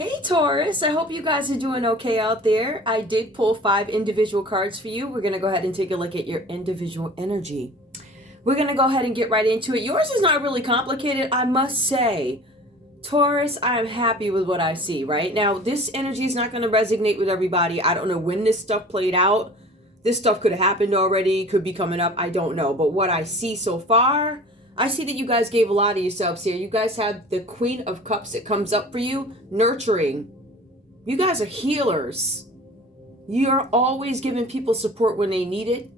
Hey Taurus, I hope you guys are doing okay out there. I did pull 5 individual cards for you. We're going to go ahead and take a look at your individual energy. We're going to go ahead and get right into it. Yours is not really complicated, I must say. Taurus, I am happy with what I see, right? Now, this energy is not going to resonate with everybody. I don't know when this stuff played out. This stuff could have happened already, could be coming up, I don't know. But what I see so far, I see that you guys gave a lot of yourselves here. You guys have the Queen of Cups that comes up for you, nurturing. You guys are healers. You're always giving people support when they need it.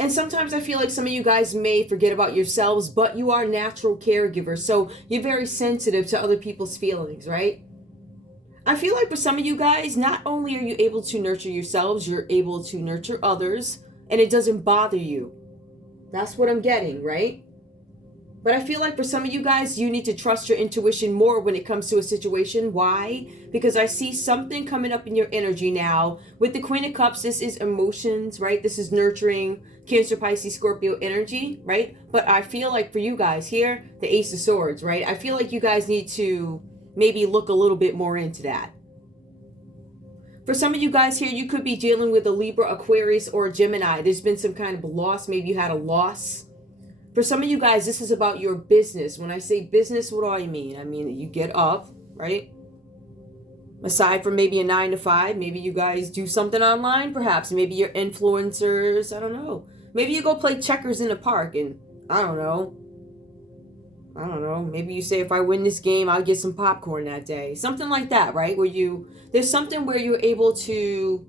And sometimes I feel like some of you guys may forget about yourselves, but you are natural caregivers. So you're very sensitive to other people's feelings, right? I feel like for some of you guys, not only are you able to nurture yourselves, you're able to nurture others, and it doesn't bother you. That's what I'm getting, right? But I feel like for some of you guys, you need to trust your intuition more when it comes to a situation. Why? Because I see something coming up in your energy now. With the Queen of Cups, this is emotions, right? This is nurturing Cancer, Pisces, Scorpio energy, right? But I feel like for you guys here, the Ace of Swords, right? I feel like you guys need to maybe look a little bit more into that. For some of you guys here, you could be dealing with a Libra, Aquarius, or a Gemini. There's been some kind of loss. Maybe you had a loss. For some of you guys, this is about your business. When I say business, what do I mean? I mean that you get up, right? Aside from maybe a 9 to 5, maybe you guys do something online, perhaps. Maybe you're influencers. I don't know. Maybe you go play checkers in the park and I don't know. Maybe you say, if I win this game, I'll get some popcorn that day. Something like that, right? There's something where you're able to,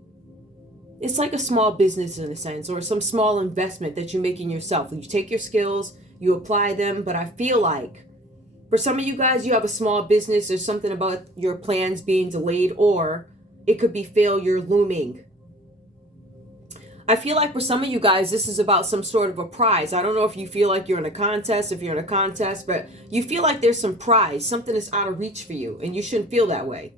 it's like a small business in a sense, or some small investment that you make in yourself. You take your skills, you apply them, but I feel like for some of you guys, you have a small business. There's something about your plans being delayed, or it could be failure looming. I feel like for some of you guys, this is about some sort of a prize. I don't know if you feel like you're in a contest, but you feel like there's some prize, something that's out of reach for you, and you shouldn't feel that way.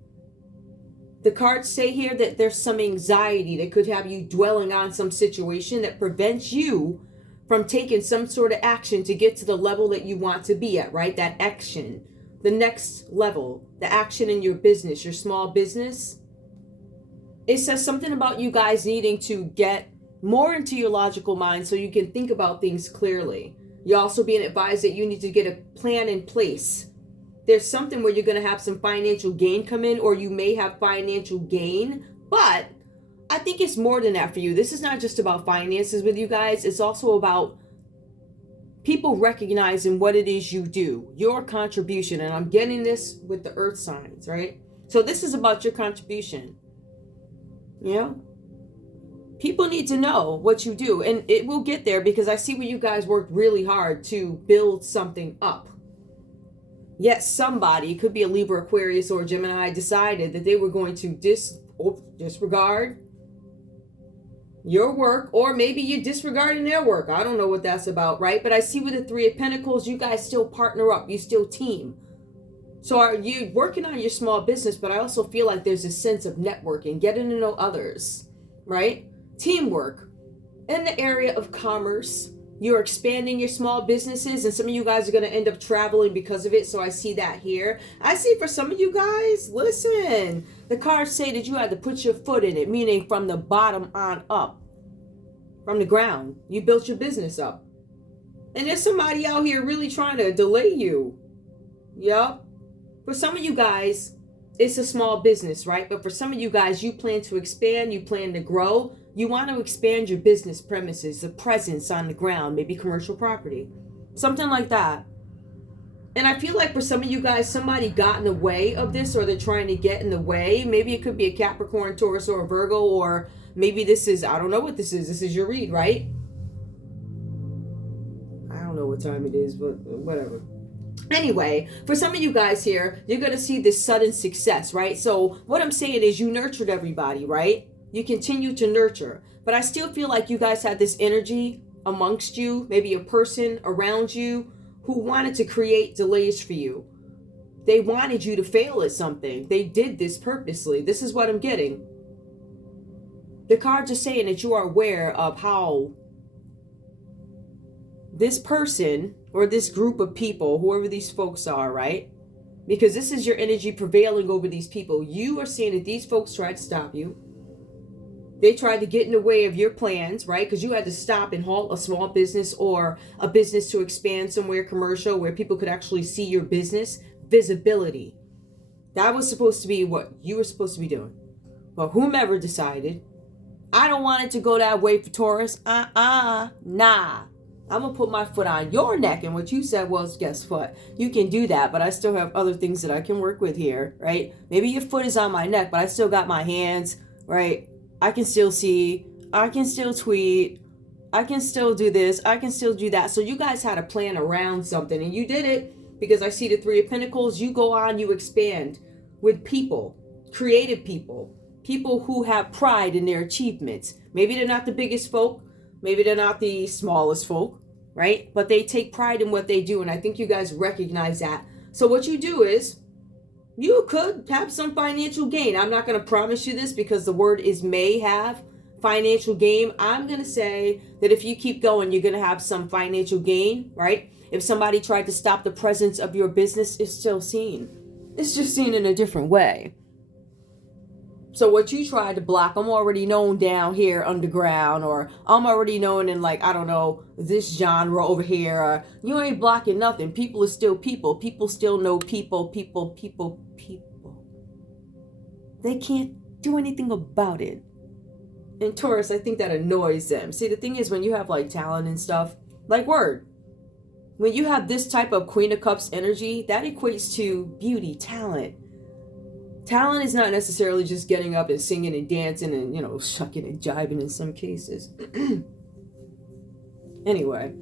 The cards say here that there's some anxiety that could have you dwelling on some situation that prevents you from taking some sort of action to get to the level that you want to be at, right? That action, the next level, the action in your business, your small business. It says something about you guys needing to get more into your logical mind so you can think about things clearly. You're also being advised that you need to get a plan in place. There's something where you're going to have some financial gain come in, or you may have financial gain, but I think it's more than that for you. This is not just about finances with you guys. It's also about people recognizing what it is you do, your contribution. And I'm getting this with the earth signs, right? So this is about your contribution. You know? People need to know what you do, and it will get there because I see where you guys worked really hard to build something up. Yet somebody, it could be a Libra, Aquarius, or Gemini, decided that they were going to disregard your work, or maybe you're disregarding their work. I don't know what that's about, right? But I see with the 3 of Pentacles, you guys still partner up. You still team. So are you working on your small business, but I also feel like there's a sense of networking, getting to know others, right? Teamwork. In the area of commerce, you're expanding your small businesses, and some of you guys are going to end up traveling because of it. So I see that here. I see for some of you guys, listen, the cards say that you had to put your foot in it, meaning from the bottom on up, from the ground. You built your business up. And there's somebody out here really trying to delay you. Yup. For some of you guys, it's a small business, right? But for some of you guys, you plan to expand, you plan to grow. You want to expand your business premises, the presence on the ground, maybe commercial property, something like that. And I feel like for some of you guys, somebody got in the way of this, or they're trying to get in the way. Maybe it could be a Capricorn, Taurus, or a Virgo, or maybe this is, I don't know what this is. This is your read, right? I don't know what time it is, but whatever. Anyway, for some of you guys here, you're going to see this sudden success, right? So what I'm saying is you nurtured everybody, right? You continue to nurture, but I still feel like you guys had this energy amongst you, maybe a person around you who wanted to create delays for you. They wanted you to fail at something. They did this purposely. This is what I'm getting. The cards are saying that you are aware of how this person or this group of people, whoever these folks are, right? because this is your energy prevailing over these people. You are seeing that these folks tried to stop you. They tried to get in the way of your plans, right? Because you had to stop and halt a small business or a business to expand somewhere commercial where people could actually see your business. Visibility. That was supposed to be what you were supposed to be doing. But whomever decided, I don't want it to go that way for Taurus. Nah. I'm going to put my foot on your neck. And what you said was, guess what? You can do that, but I still have other things that I can work with here, right? Maybe your foot is on my neck, but I still got my hands, right? I can still see, I can still tweet, I can still do this, I can still do that. So you guys had a plan around something, and you did it because I see the Three of Pentacles. You go on, you expand with people, creative people, people who have pride in their achievements. Maybe they're not the biggest folk, maybe they're not the smallest folk, right? But they take pride in what they do, and I think you guys recognize that. So what you do is, you could have some financial gain. I'm not going to promise you this because the word is may have financial gain. I'm going to say that if you keep going, you're going to have some financial gain, right? If somebody tried to stop the presence of your business, it's still seen. It's just seen in a different way. So what you tried to block, I'm already known down here underground, or I'm already known in, like, I don't know, this genre over here, or you ain't blocking nothing. People are still people. People still know people. They can't do anything about it. And Taurus, I think that annoys them. See, the thing is, when you have like talent and stuff, like word, when you have this type of Queen of Cups energy, that equates to beauty, talent. Talent is not necessarily just getting up and singing and dancing and, you know, shucking and jiving in some cases. Anyway,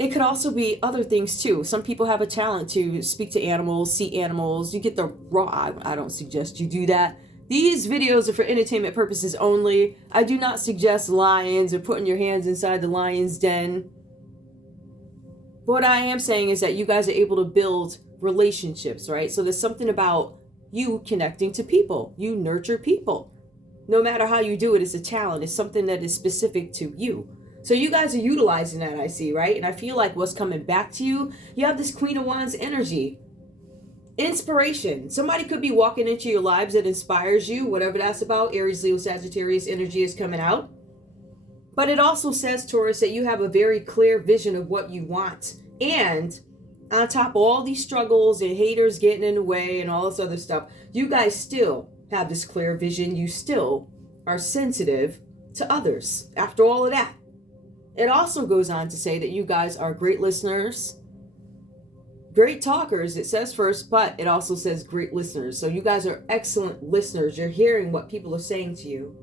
it could also be other things too. Some people have a talent to speak to animals, see animals. You get the raw. I don't suggest you do that. These videos are for entertainment purposes only. I do not suggest lions or putting your hands inside the lion's den. But what I am saying is that you guys are able to build relationships, right? So there's something about you connecting to people. You nurture people. No matter how you do it, it's a talent. It's something that is specific to you. So you guys are utilizing that, I see, right? And I feel like what's coming back to you, you have this Queen of Wands energy. Inspiration. Somebody could be walking into your lives that inspires you, whatever that's about. Aries, Leo, Sagittarius energy is coming out. But it also says, Taurus, that you have a very clear vision of what you want. And on top of all these struggles and haters getting in the way and all this other stuff, you guys still have this clear vision. You still are sensitive to others after all of that. It also goes on to say that you guys are great listeners, great talkers. It says first, but it also says great listeners. So you guys are excellent listeners. You're hearing what people are saying to you.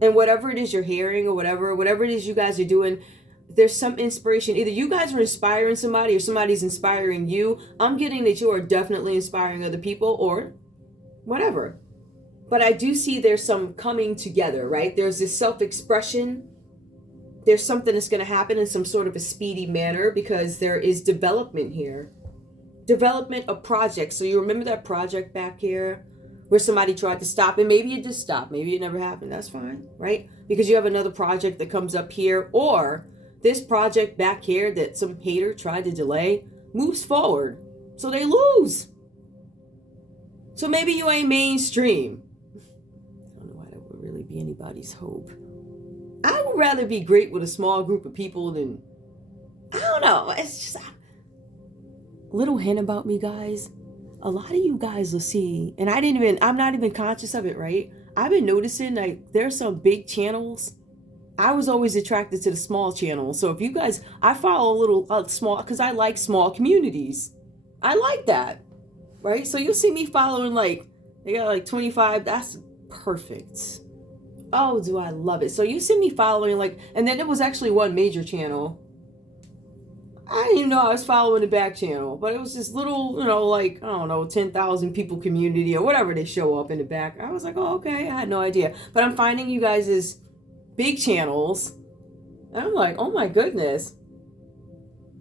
And whatever it is you're hearing or whatever it is you guys are doing, there's some inspiration. Either you guys are inspiring somebody or somebody's inspiring you. I'm getting that you are definitely inspiring other people or whatever. But I do see there's some coming together, right? There's this self-expression. There's something that's going to happen in some sort of a speedy manner because there is development here. Development of projects. So you remember that project back here where somebody tried to stop it? Maybe it just stopped. Maybe it never happened. That's fine, right? Because you have another project that comes up here, or this project back here that some hater tried to delay moves forward. So they lose. So maybe you ain't mainstream. I don't know why that would really be anybody's hope. I would rather be great with a small group of people than, I don't know. It's just a little hint about me, guys. A lot of you guys will see, and I'm not even conscious of it, right? I've been noticing like there's some big channels. I was always attracted to the small channels. So if you guys, I follow a little small, because I like small communities. I like that, right? So you'll see me following like, they got like 25, that's perfect. Oh, do I love it. So you see me following like, and then it was actually one major channel. I didn't even know I was following the back channel, but it was this little, you know, like, I don't know, 10,000 people community or whatever they show up in the back. I was like, oh, okay. I had no idea. But I'm finding you guys as big channels. And I'm like, oh my goodness.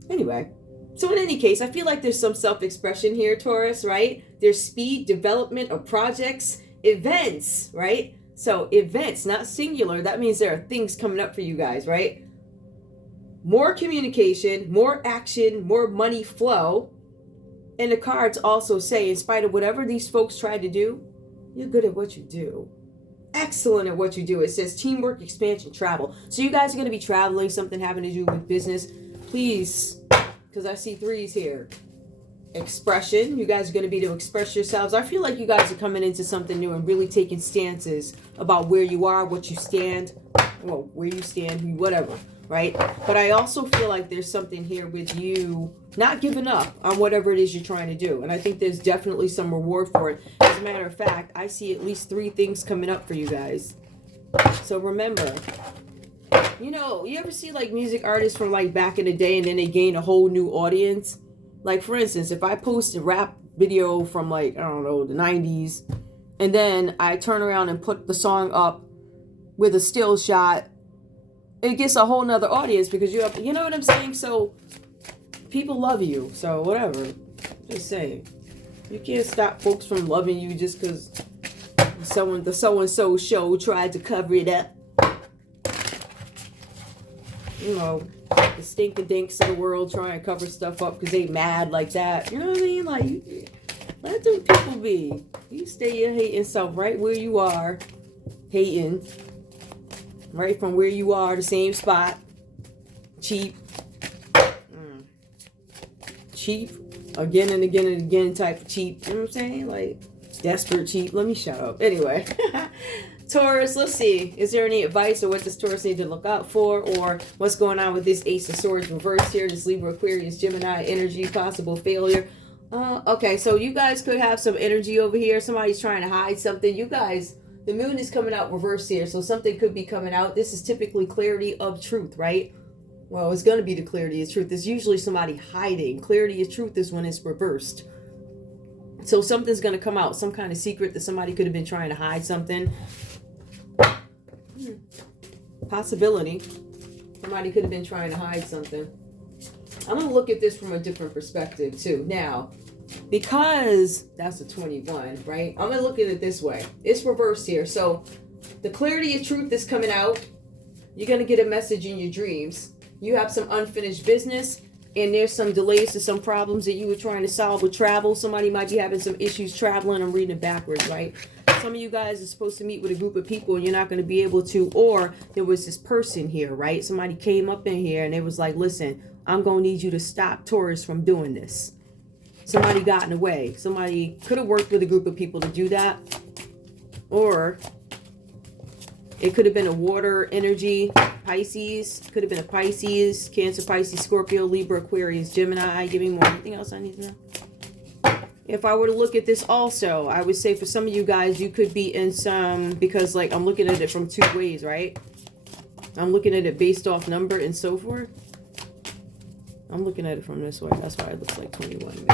Anyway, so in any case, I feel like there's some self-expression here, Taurus, right? There's speed, development of projects, events, right? So events, not singular. That means there are things coming up for you guys, right? More communication, more action, more money flow. And the cards also say, in spite of whatever these folks try to do, you're good at what you do. Excellent at what you do. It says teamwork, expansion, travel. So you guys are going to be traveling, something having to do with business. Please, because I see threes here. Expression. You guys are going to be to express yourselves. I feel like you guys are coming into something new and really taking stances about where you are, what you stand, well, where you stand, whatever, right? But I also feel like there's something here with you not giving up on whatever it is you're trying to do. And I think there's definitely some reward for it. As a matter of fact, I see at least 3 things coming up for you guys. So remember, you know, you ever see like music artists from like back in the day and then they gain a whole new audience? Like, for instance, if I post a rap video from, like, I don't know, the 90s, and then I turn around and put the song up with a still shot, it gets a whole nother audience because you know what I'm saying? So, people love you. So, whatever. Just saying. You can't stop folks from loving you just because the so-and-so show tried to cover it up. You know, the stinkadinks of the world trying to cover stuff up because they mad like that. You know what I mean? Like, let them people be. You stay your hating self right where you are. Hating. Right from where you are, the same spot. Cheap. Cheap. Again and again and again type of cheap. You know what I'm saying? Like, desperate cheap. Let me shut up. Anyway. Taurus, let's see. Is there any advice or what does Taurus need to look out for? Or what's going on with this Ace of Swords reverse here? This Libra, Aquarius, Gemini energy, possible failure. Okay, so you guys could have some energy over here. Somebody's trying to hide something. You guys, the moon is coming out reverse here. So something could be coming out. This is typically clarity of truth, right? Well, it's going to be the clarity of truth. There's usually somebody hiding. Clarity of truth is when it's reversed. So something's going to come out. Some kind of secret that somebody could have been trying to hide something. Possibility. Somebody could have been trying to hide something. I'm going to look at this from a different perspective too. Now, because that's a 21, right? I'm going to look at it this way. It's reversed here. So the clarity of truth is coming out. You're going to get a message in your dreams. You have some unfinished business and there's some delays to some problems that you were trying to solve with travel. Somebody might be having some issues traveling. I'm reading it backwards, right? Some of you guys are supposed to meet with a group of people and you're not going to be able to, or there was this person here, right? Somebody came up in here and they was like, listen, I'm going to need you to stop Taurus from doing this. Somebody got in the way. Somebody could have worked with a group of people to do that. Or it could have been a water energy, Pisces. Could have been a Pisces, Cancer, Pisces, Scorpio, Libra, Aquarius, Gemini. Give me more. Anything else I need to know? If I were to look at this also, I would say for some of you guys, you could be in some, because like I'm looking at it from 2 ways, right? I'm looking at it based off number and so forth. I'm looking at it from this way. That's why it looks like 21.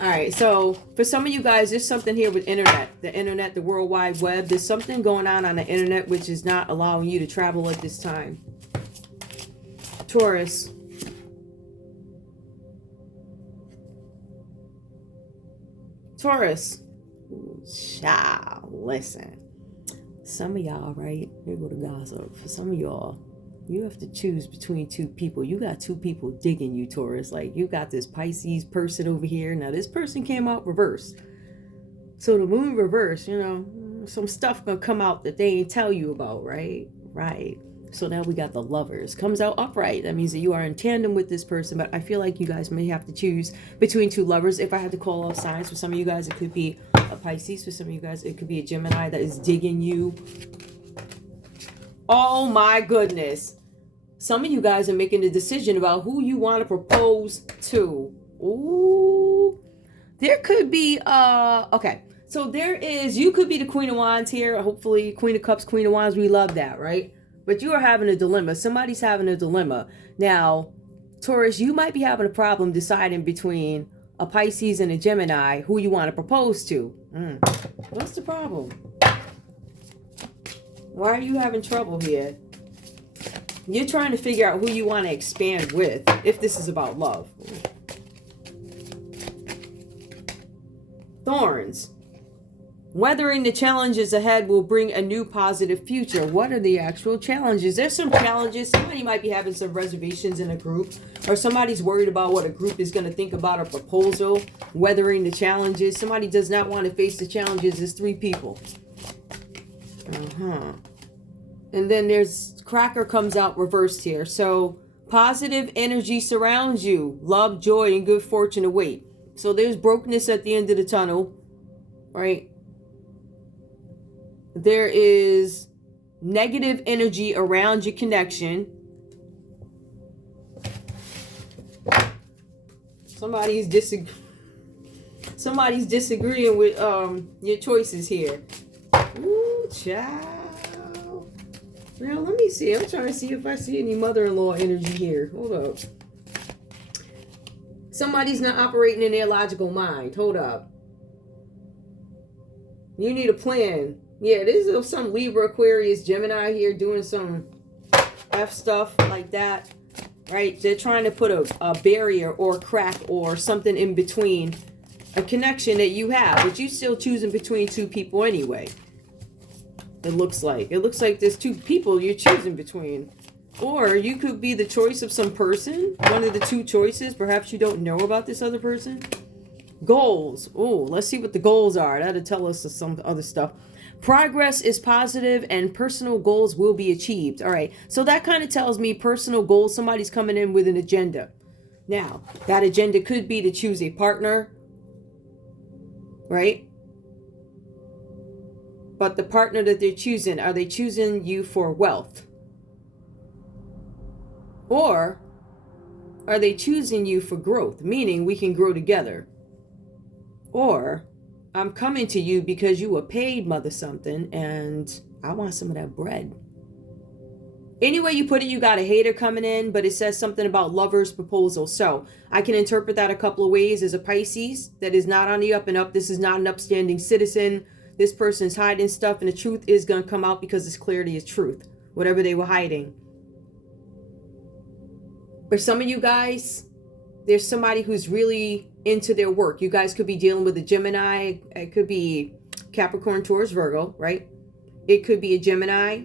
All right, so for some of you guys, there's something here with internet. The internet, the World Wide Web. There's something going on the internet which is not allowing you to travel at this time. Taurus. Taurus. Child, listen. Some of y'all, right? Here go the gossip. For some of y'all, you have to choose between 2 people. You got 2 people digging you, Taurus. Like, you got this Pisces person over here. Now, this person came out reversed. So, the moon reversed, you know, some stuff gonna come out that they ain't tell you about, right? Right. So, now we got the Lovers. Comes out upright. That means that you are in tandem with this person. But I feel like you guys may have to choose between 2 lovers. If I had to call off signs, for some of you guys, it could be a Pisces. For some of you guys, it could be a Gemini that is digging you. Oh my goodness. Some of you guys are making a decision about who you want to propose to. Ooh. There could be, okay. So there is, you could be the Queen of Wands here. Hopefully, Queen of Cups, Queen of Wands. We love that, right? But you are having a dilemma. Somebody's having a dilemma. Now, Taurus, you might be having a problem deciding between a Pisces and a Gemini who you want to propose to. What's the problem? Why are you having trouble here? You're trying to figure out who you want to expand with, if this is about love. Thorns. Weathering the challenges ahead will bring a new positive future. What are the actual challenges? There's some challenges. Somebody might be having some reservations in a group, or somebody's worried about what a group is going to think about a proposal. Weathering the challenges. Somebody does not want to face the challenges. There's 3 people. And then there's Cracker comes out reversed here. So positive energy surrounds you. Love, joy, and good fortune await. So there's brokenness at the end of the tunnel, right? There is negative energy around your connection. Somebody's disagreeing with your choices here. Ooh, child. Now let me see. I'm trying to see if I see any mother-in-law energy here. Hold up. Somebody's not operating in their logical mind. Hold up. You need a plan. Yeah, there's some Libra, Aquarius, Gemini here doing some F stuff like that, right? They're trying to put a barrier or crack or something in between a connection that you have, but you still choosing between 2 people anyway. It looks like there's 2 people you're choosing between. Or you could be the choice of some person, one of the 2 choices. Perhaps you don't know about this other person. Goals. Oh, let's see what the goals are. That'll tell us some other stuff. Progress is positive and personal goals will be achieved. All right. So that kind of tells me personal goals. Somebody's coming in with an agenda. Now, that agenda could be to choose a partner, right? But the partner that they're choosing, are they choosing you for wealth? Or are they choosing you for growth? Meaning we can grow together. Or I'm coming to you because you were paid mother something and I want some of that bread. Any way you put it, you got a hater coming in, but it says something about lover's proposal. So I can interpret that a couple of ways. As a Pisces that is not on the up and up. This is not an upstanding citizen. This person's hiding stuff and the truth is going to come out because it's clarity is truth. Whatever they were hiding. For some of you guys, there's somebody who's really into their work. You guys could be dealing with a Gemini. It could be Capricorn, Taurus, Virgo, right? It could be a Gemini.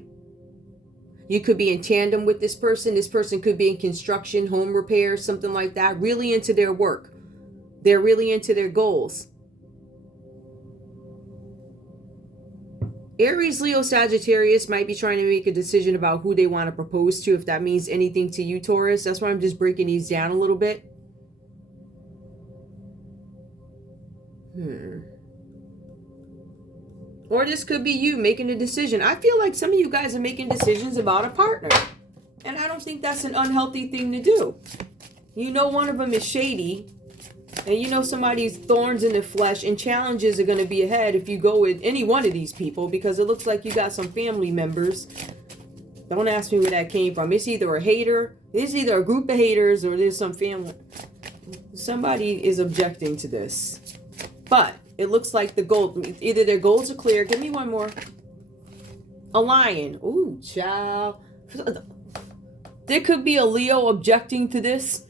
You could be in tandem with this person. This person could be in construction, home repair, something like that. Really into their work. They're really into their goals. Aries, Leo, Sagittarius might be trying to make a decision about who they want to propose to. If that means anything to you, Taurus. That's why I'm just breaking these down a little bit. Or this could be you making a decision. I feel like some of you guys are making decisions about a partner. And I don't think that's an unhealthy thing to do. You know one of them is shady. And you know somebody's thorns in the flesh. And challenges are going to be ahead if you go with any one of these people. Because it looks like you got some family members. Don't ask me where that came from. It's either a hater. It's either a group of haters or there's some family. Somebody is objecting to this. But it looks like the goal, either their goals are clear. Give me one more. A lion. Ooh, child. There could be a Leo objecting to this.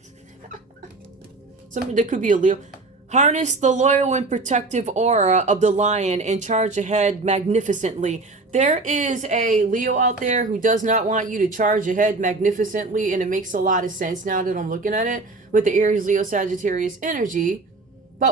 There could be a Leo. Harness the loyal and protective aura of the lion and charge ahead magnificently. There is a Leo out there who does not want you to charge ahead magnificently. And it makes a lot of sense now that I'm looking at it. With the Aries, Leo, Sagittarius energy.